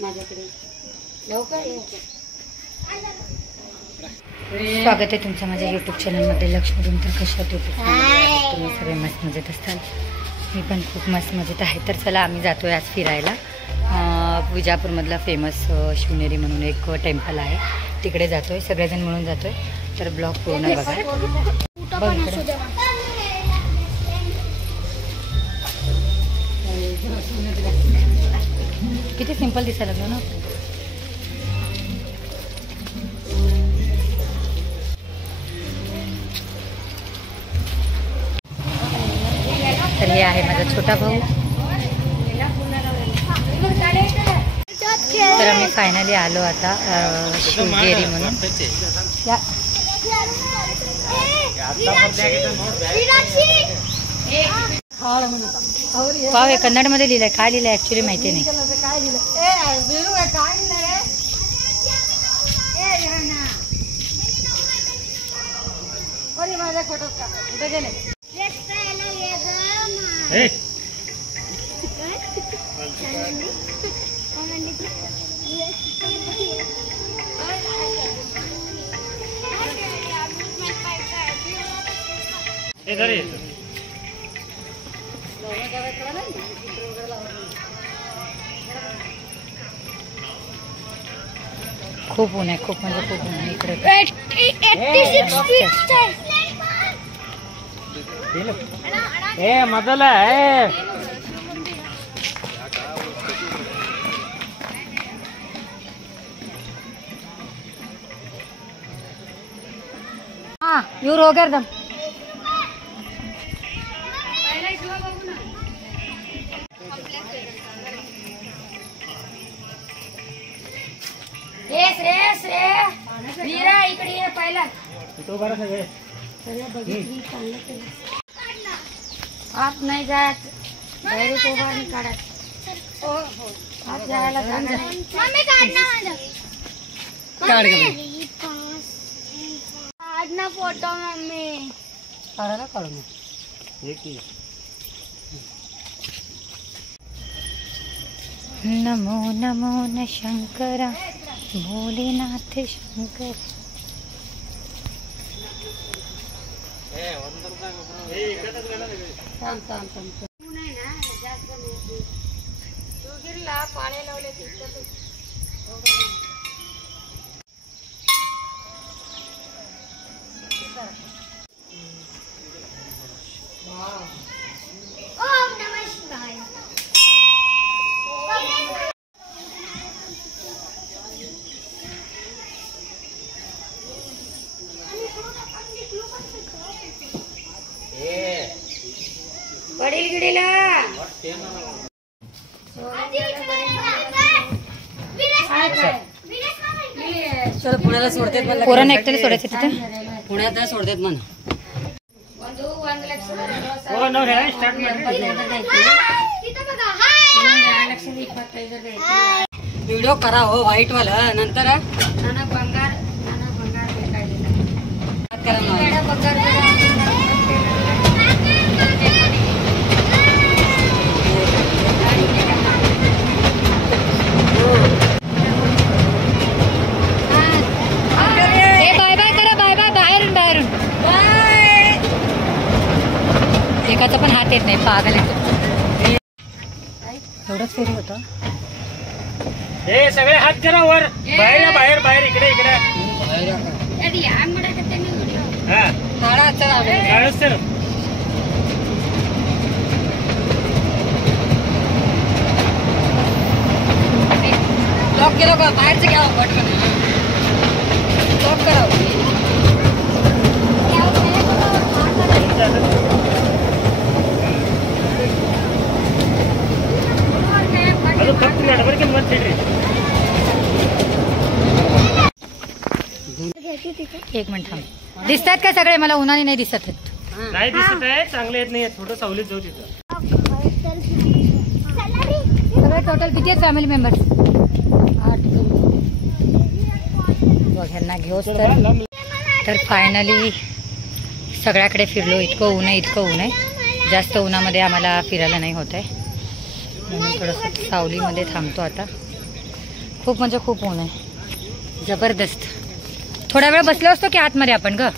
माझ्याकडे लवकर स्वागत आहे तुमचं माझ्या यूट्यूब चॅनलमध्ये. लक्ष्मी तर कशा तुम्ही सगळे मस्त मजेत असताल. मी पण खूप मस्त मजेत आहे. तर चला आम्ही जातो आहे आज फिरायला. विजापूरमधला फेमस शिवनेरी म्हणून एक टेम्पल आहे, तिकडे जातो आहे. सगळेजण मिळून जातो आहे. तर ब्लॉग पूर्ण बघा. किती सिंपल दिसायला लागलं ना. तर हे आहे माझा छोटा भाऊ. तर आम्ही फायनली आलो आता शिवनेरी म्हणून. पाव हे कन्नडमध्ये लिहिलंय, काय लिहिलंय ऍक्च्युली माहिती नाही. खूप ऊन आहे, खूप म्हणजे खूप ऊन आहे इकडे. ಮೊದಲ ಇವ್ರು ಹೋಗ್ಯಾರ್ದ. इकडे ये पहिला. आप नाही जात डायरेक्ट उभा नाही काढत. आप जायला जाणार नाही. काढना फोटो मम्मी. काढायला काढू ना. नमो नमो न शंकरा भोलेनाथ शंकर. पाणी लावले वडील गिडीला चल पुण्याला सोडतात मला. पोरांना एकट्याला सोडायचं तिथे. पुण्यात सोडतात म्हणा. व्हिडिओ करा हो व्हाईट वाला नंतर नाना बंगार करा एकाचा पण हात येत नाही, पागल येतो. एवढंच फेरी होतं. हे सगळे हात करा वर. बाहेर बाहेर बाहेर इकडे इकडे. लॉक केलं का बाहेरचं घ्या पटकन. लॉक करा. एक मिनिट थांब. दिसतात का सगळे? मला उन्हाने नाही दिसत आहेत. नाही दिसत आहे, चांगले येत नाही. थोडं सावलीत जाऊ तिथं. सगळे टोटल किती आहेत फॅमिली मेंबर्स? 8. ह्यांना घेऊच तर फायनली सगळ्याकडे फिरलो. इतकं ऊन आहे, इतकं ऊन आहे. जास्त उन्हामध्ये आम्हाला फिरायला नाही होत आहे, म्हणून थोडंसं सावलीमध्ये थांबतो आता. खूप म्हणजे खूप ऊन आहे, जबरदस्त. थोडा वेळ बसलो असतो की आतमध्ये आपण ग.